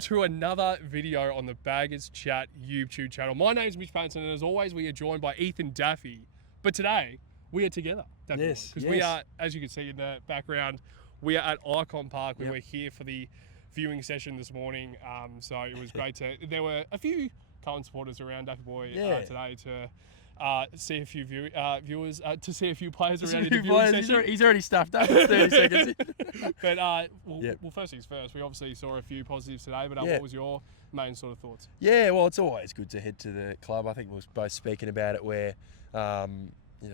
to another video on the Baggers Chat YouTube channel. My name is Mitch Pattinson, and as always, we are joined by Ethan Daffy. But today, we are together. Yes. Because we are, as you can see in the background, we are at Icon Park. We were here for the viewing session this morning. So it was great to. There were a few Carlton supporters around Daffy Boy today to see a few viewers, to see a few players around in the viewing session. He's already stuffed up. It's 30 seconds. But well, first things first. We obviously saw a few positives today. But what was your main sort of thoughts? Yeah, well, it's always good to head to the club. I think we were both speaking about it where,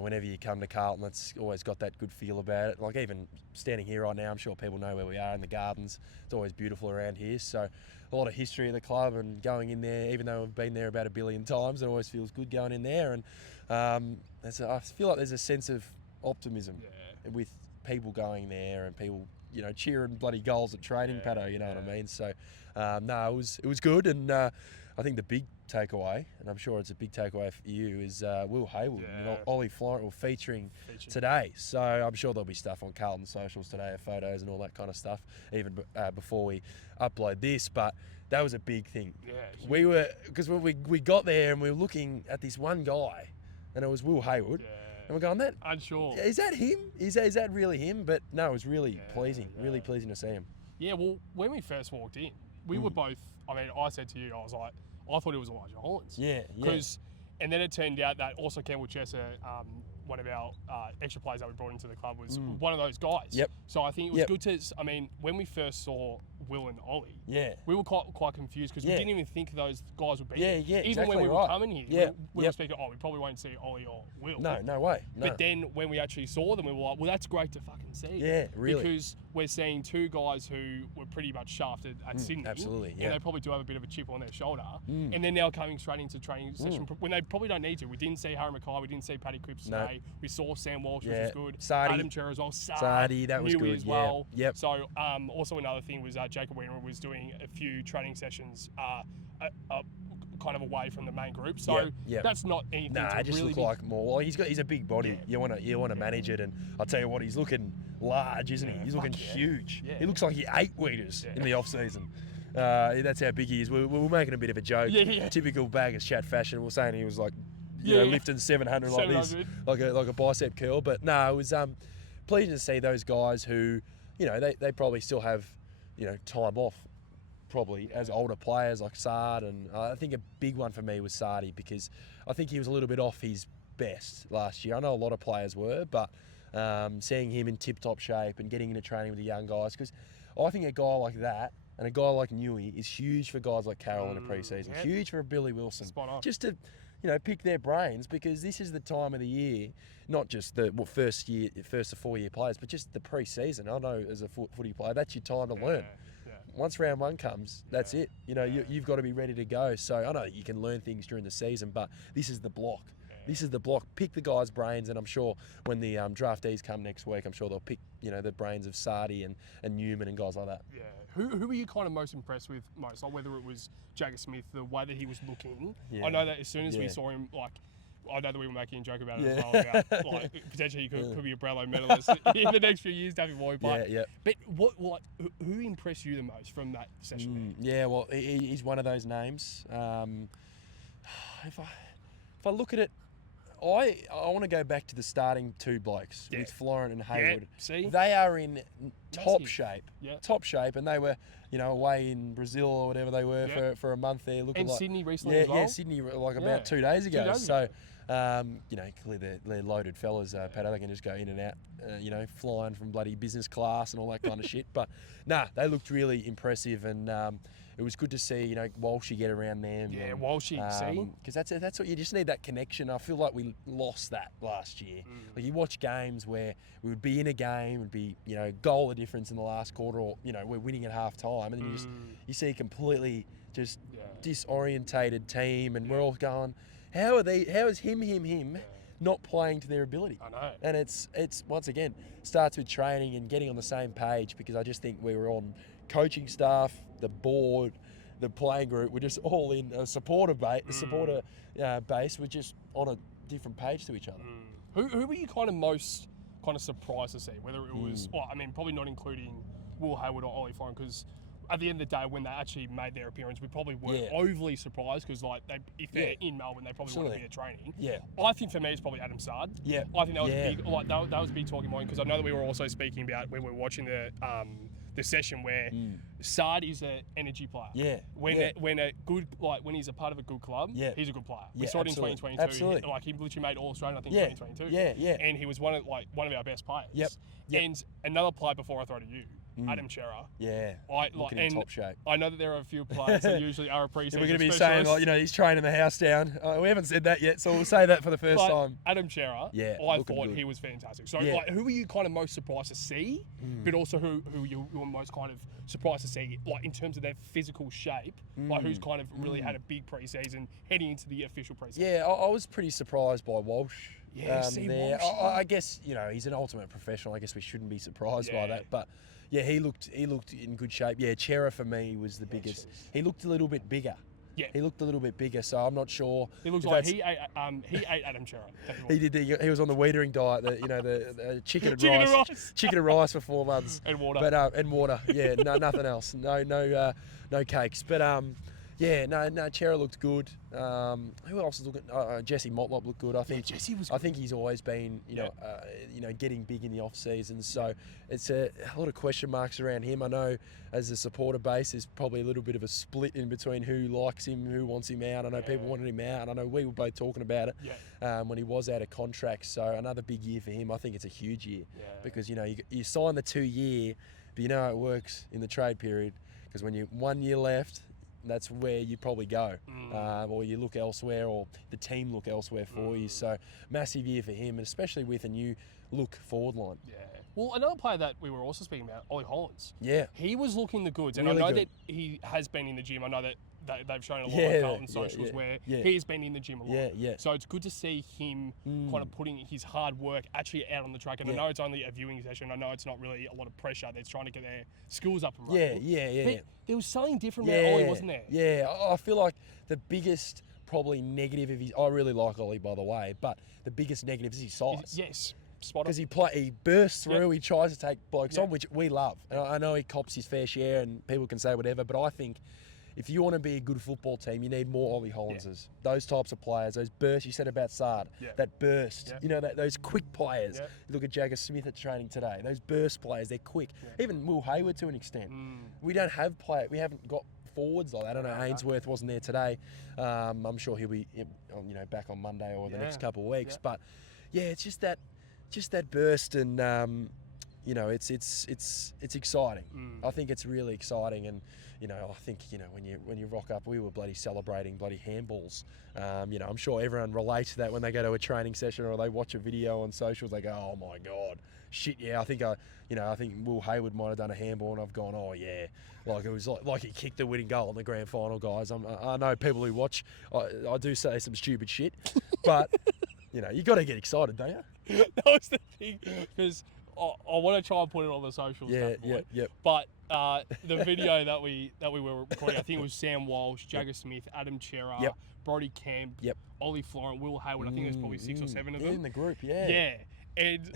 whenever you come to Carlton, it's always got that good feel about it. Like even standing here right now, I'm sure people know where we are in the gardens. It's always beautiful around here. So a lot of history of the club, and going in there, even though we've been there about 1 billion times, it always feels good going in there. And I feel like there's a sense of optimism with people going there and people, cheering bloody goals at training paddo, you know what I mean? So, it was good. And I think the big takeaway, and I'm sure it's a big takeaway for you, is Will Hayward and Ollie Florent were featuring today. So I'm sure there'll be stuff on Carlton socials today, photos and all that kind of stuff, even before we upload this. But that was a big thing. Yeah, because we got there and we were looking at this one guy, and it was Will Hayward. Yeah. And we're going, unsure. Is that him? Is that really him? But no, it was really pleasing. Yeah. Really pleasing to see him. Yeah, well, when we first walked in, we were both, I said to you, I was like, I thought it was Elijah Hollins. Yeah. And then it turned out that also Campbell Chesser, one of our extra players that we brought into the club, was one of those guys. Yep. So I think it was good to, when we first saw Will and Ollie, we were quite confused because we didn't even think those guys would be here. Yeah, even when we were coming here, we were speaking, we probably won't see Ollie or Will. No way. No. But then when we actually saw them, we were like, well, that's great to fucking see. Yeah, really. Because we're seeing two guys who were pretty much shafted at Sydney. Absolutely, And they probably do have a bit of a chip on their shoulder. And they're now coming straight into training session when they probably don't need to. We didn't see Harry Mackay, we didn't see Paddy Cripps today. We saw Sam Walsh, which was good. Adam Cherry as well. Sadi, that was good as well. Yep. So also another thing was Jacob Wiener was doing a few training sessions kind of away from the main group. So that's not anything to it just really looked like more. Well, he's a big body. You want to manage it, and I'll tell you what, he's looking large, isn't he? He's looking huge. He looks like he ate Weeders in the off season. That's how big he is. We were making a bit of a joke. Typical Baggers Chat fashion. We're saying he was like, lifting 700 like this, like a bicep curl. But no, it was pleasing to see those guys who, they probably still have, time off. Probably as older players like Sard, and I think a big one for me was Sardi, because I think he was a little bit off his best last year. I know a lot of players were, but seeing him in tip-top shape and getting into training with the young guys, because I think a guy like that and a guy like Newey is huge for guys like Carroll in the pre-season, huge for Billy Wilson, just to pick their brains, because this is the time of the year, not just the first to 4 year players, but just the pre-season. I know as a footy player, that's your time to learn. Once round one comes, that's it. You've got to be ready to go. So I know you can learn things during the season, but this is the block. This is the block. Pick the guys' brains, and I'm sure when the draftees come next week, I'm sure they'll pick the brains of Sardi and Newman and guys like that. Yeah. Who were you kind of most impressed with most? Like whether it was Jagger Smith, the way that he was looking. Yeah. I know that as soon as we saw him, I know that we were making a joke about it as well. About, potentially he could be a Brownlow medalist in the next few years, David Boy. But who impressed you the most from that session? Yeah, well, he's one of those names. If I look at it, I want to go back to the starting two blokes with Florent and Hayward. See? They are in top shape. And they were, away in Brazil or whatever they were for a month there. And Sydney recently as well. Yeah, Sydney about 2 days ago. Clearly they're loaded fellas, Pato. They can just go in and out, flying from bloody business class and all that kind of shit. But they looked really impressive, and it was good to see, Walshy get around them. Yeah, Walshy, see? Because that's what you just need, that connection. I feel like we lost that last year. Like you watch games where we would be in a game, would be, goal of difference in the last quarter, or, we're winning at half time, and then you see a completely just disorientated team, and we're all going, how is him not playing to their ability? I know. And it's once again, starts with training and getting on the same page, because I just think we were on coaching staff, the board, the playing group, we're just all in a supporter base. We're just on a different page to each other. Who were you kind of most surprised to see? Whether it was, probably not including Will Hayward or Ollie Florent, because at the end of the day, when they actually made their appearance, we probably weren't overly surprised because, like, if they're in Melbourne, they probably want to be at training. Yeah. I think for me, it's probably Adam Sard. Yeah. I think that was a big, like, that was a big talking point because I know that we were also speaking about when we were watching the session where Sard is an energy player. Yeah. When when he's a part of a good club, he's a good player. We saw it in 2022. Absolutely. Like, he literally made All-Australian, I think, 2022. Yeah. And he was one of our best players. Yep. And another player before I throw to you, Adam Chera. Yeah. Looking in top shape. I know that there are a few players that usually are a pre-season We're going to be saying, like, he's training the house down. We haven't said that yet, so we'll say that for the first time. Adam Chera, I thought he was fantastic. So, like, who were you kind of most surprised to see, but also who you were most kind of surprised to see, like, in terms of their physical shape, like, who's kind of really had a big pre-season heading into the official pre-season? Yeah, I was pretty surprised by Walsh. Yeah, there. Walsh. I guess, he's an ultimate professional. I guess we shouldn't be surprised by that, but. Yeah, he looked in good shape. Yeah, Chera for me was the biggest. He looked a little bit bigger. Yeah. He looked a little bit bigger, so I'm not sure. He looks like he ate Adam Chera. He did. He was on the Wiedering diet, the chicken and rice. Chicken and rice for 4 months. And water. But and water. Yeah, nothing else. No cakes. But Chera looked good. Who else is looking? Jesse Motlop looked good. I think Jesse was good. I think he's always been, getting big in the off season. So it's a lot of question marks around him. I know as a supporter base, there's probably a little bit of a split in between who likes him, who wants him out. I know people wanted him out. I know we were both talking about it when he was out of contract. So another big year for him. I think it's a huge year because you sign the 2-year, but you know how it works in the trade period because when you 1 year left. That's where you probably go, or you look elsewhere, or the team look elsewhere for you. So massive year for him, and especially with a new look forward line. Yeah. Well, another player that we were also speaking about, Ollie Hollins. Yeah. He was looking the goods, and really I know good. that he has been in the gym. I know that they've shown a lot on Carlton socials where he has been in the gym a lot. Yeah. So it's good to see him kind of putting his hard work actually out on the track. And I know it's only a viewing session. I know it's not really a lot of pressure. They're trying to get their skills up and running. Yeah. But there was something different about Ollie, wasn't there? Yeah. I feel like the biggest probably negative of his. I really like Ollie, by the way, but the biggest negative is his size. Yes. Spot on. Because he bursts through, he tries to take blokes on, which we love. And I know he cops his fair share and people can say whatever, but I think if you want to be a good football team, you need more Ollie Hollinses. Those types of players, those bursts. You said about Sard, that burst. Those quick players. You look at Jagger Smith at training today. Those burst players, they're quick. Even Will Hayward to an extent. We don't have we haven't got forwards like that. I don't know, Ainsworth wasn't there today. I'm sure he'll be back on Monday or the next couple of weeks. But it's just that burst and it's exciting. I think it's really exciting, and I think when you rock up, we were bloody celebrating bloody handballs. I'm sure everyone relates to that when they go to a training session or they watch a video on socials. They go, "Oh my god, shit, yeah!" I think Will Hayward might have done a handball, and I've gone, "Oh yeah," like it was like he kicked the winning goal in the grand final, guys. I know people who watch, I do say some stupid shit, but. You got to get excited, don't you? That was the thing, because I want to try and put it on the socials. But the video that we were recording, I think it was Sam Walsh, Jagger Smith, Adam Chera, Brodie Kemp, Ollie Florent, Will Hayward. I think there's probably 6 or 7 of them. In the group, Yeah, and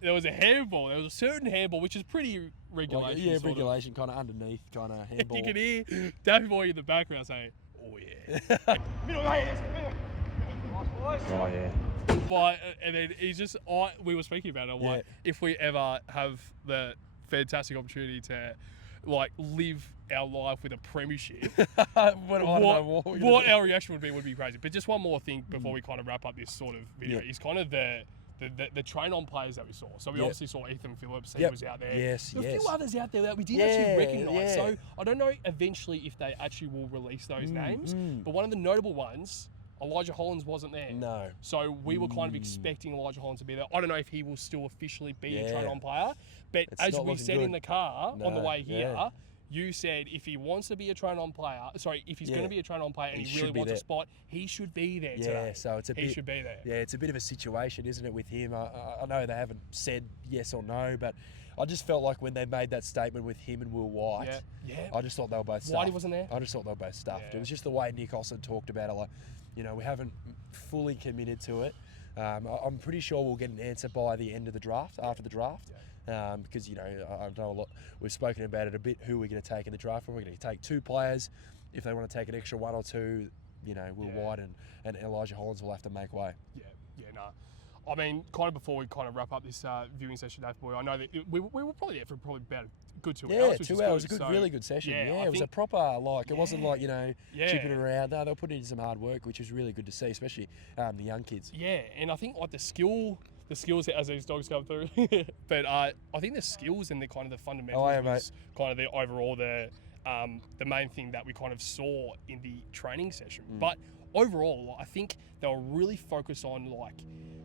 there was a handball. There was a certain handball, which is pretty regulation. Regulation, kind of underneath, kind of handball. You can hear Daffy Boy in the background saying, "Oh yeah." Oh yeah. But and then he's just we were speaking about it, like if we ever have the fantastic opportunity to live our life with a premiership, what our reaction would be crazy. But just one more thing before we kind of wrap up this sort of video is kind of the train-on players that we saw. So we obviously saw Ethan Phillips, he was out there. Yes, There were a few others out there that we didn't actually recognise. So I don't know eventually if they actually will release those names. But one of the notable ones, Elijah Hollins wasn't there. No. So we were kind of expecting Elijah Hollins to be there. I don't know if he will still officially be a train-on player. But as we said in the car on the way here, you said if he wants to be a train-on player, if he's going to be a train-on player and he really wants a spot, he should be there today. So he should be there. Yeah, it's a bit of a situation, isn't it, with him? I know they haven't said yes or no, but I just felt like when they made that statement with him and Will White, I just thought they were both stuffed. Whitey wasn't there? I just thought they were both stuffed. It was just the way Nick Austin talked about it, we haven't fully committed to it. I'm pretty sure we'll get an answer by the end of the draft, after the draft. because, you know, I know a lot, we've spoken about it a bit, who we're going to take in the draft. We're going to take 2 players. If they want to take an extra 1 or 2, you know, Will White and Elijah Hollins will have to make way. No. I mean, kind of before we kind of wrap up this viewing session, Dave Boy, I know that we were probably there for probably about a good 2 hours. Yeah, 2 hours, really good session. Yeah, it was a proper, like, it wasn't like, you know, chipping around. No, they were putting in some hard work, which was really good to see, especially the young kids. Yeah, and I think like the skills as these dogs come through, but I think the skills and the kind of the fundamentals was kind of the overall the main thing that we kind of saw in the training session. But overall, I think they were really focused on like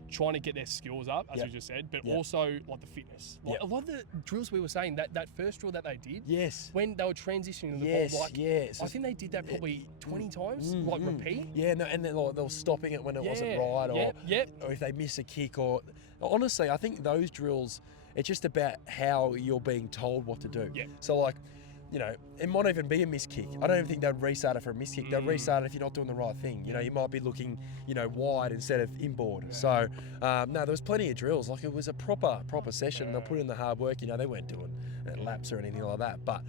trying to get their skills up, as we just said, but also like the fitness. Like a lot of the drills we were saying, that first drill that they did, when they were transitioning the ball, like I think they did that probably 20 times, like repeat. Yeah, no, and then like, they were stopping it when it wasn't right, or if they miss a kick, or honestly, I think those drills, it's just about how you're being told what to do. So like, you know, it might even be a missed kick. I don't even think they'd restart it for a missed kick. They'd restart it if you're not doing the right thing. You know, you might be looking, you know, wide instead of inboard. So, no, there was plenty of drills. Like, it was a proper session. They'll put in the hard work. You know, they weren't doing laps or anything like that. But,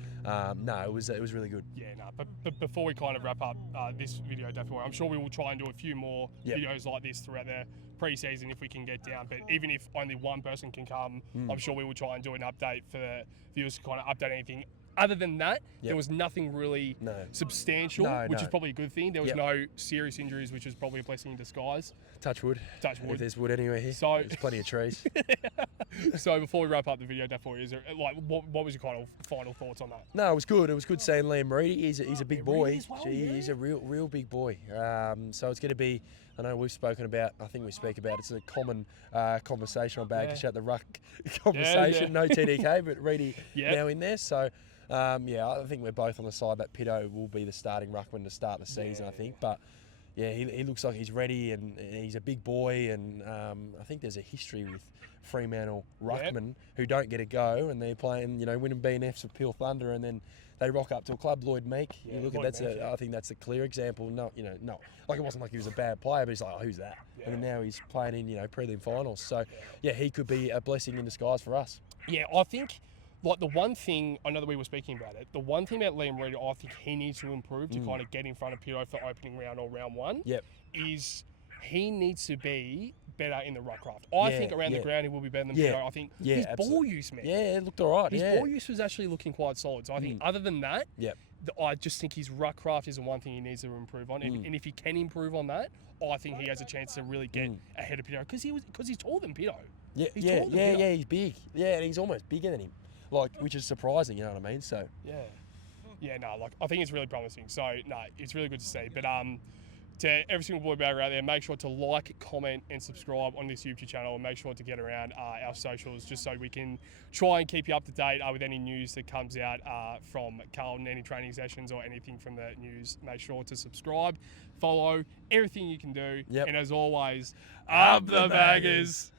no, it was really good. Yeah, no. But before we kind of wrap up this video, definitely, I'm sure we will try and do a few more videos like this throughout the pre-season if we can get down. But even if only one person can come, I'm sure we will try and do an update for the viewers to kind of update anything. Other than that, there was nothing really substantial, which is probably a good thing. There was no serious injuries, which was probably a blessing in disguise. Touch wood. If there's wood anywhere here. So there's plenty of trees. So before we wrap up the video, definitely, is there, like, what was your kind of final thoughts on that? No, it was good. It was good seeing Liam Reedy. He's a big boy. He's a real big boy. So it's going to be, I know we've spoken about, I think we speak about, it's a common conversation on Bag to Shout the Ruck conversation. No TDK, but Reedy now in there. So, I think we're both on the side that Pitto will be the starting ruckman to start the season, I think. But, yeah, he looks like he's ready, and he's a big boy, and I think there's a history with Fremantle ruckmen who don't get a go, and they're playing, you know, winning B&Fs with Peel Thunder, and then they rock up to a club, Lloyd Meek. You look at I think that's a clear example. No, like, it wasn't like he was a bad player, but he's like, oh, who's that? And then now he's playing in, you know, prelim finals. So, yeah, he could be a blessing in disguise for us. Yeah, I think, like, the one thing, I know that we were speaking about it, the one thing about Liam Reedy, I think he needs to improve to kind of get in front of Pitto for opening round or round one, is he needs to be better in the ruck craft. I think around the ground he will be better than Pitto. I think his ball use, man. Yeah, it looked all right. His ball use was actually looking quite solid. So I think other than that, I just think his ruck craft is the one thing he needs to improve on. And if he can improve on that, I think he has a chance to really get ahead of Pitto, because he's taller than Pitto. Yeah, he's big. Yeah, and he's almost bigger than him. Like, which is surprising, you know what I mean? So I think it's really promising. So it's really good to see. But to every single boy bagger out there, make sure to like, comment, and subscribe on this YouTube channel, and make sure to get around our socials, just so we can try and keep you up to date with any news that comes out from Carlton, any training sessions or anything from the news. Make sure to subscribe, follow, everything you can do. And as always, up the baggers.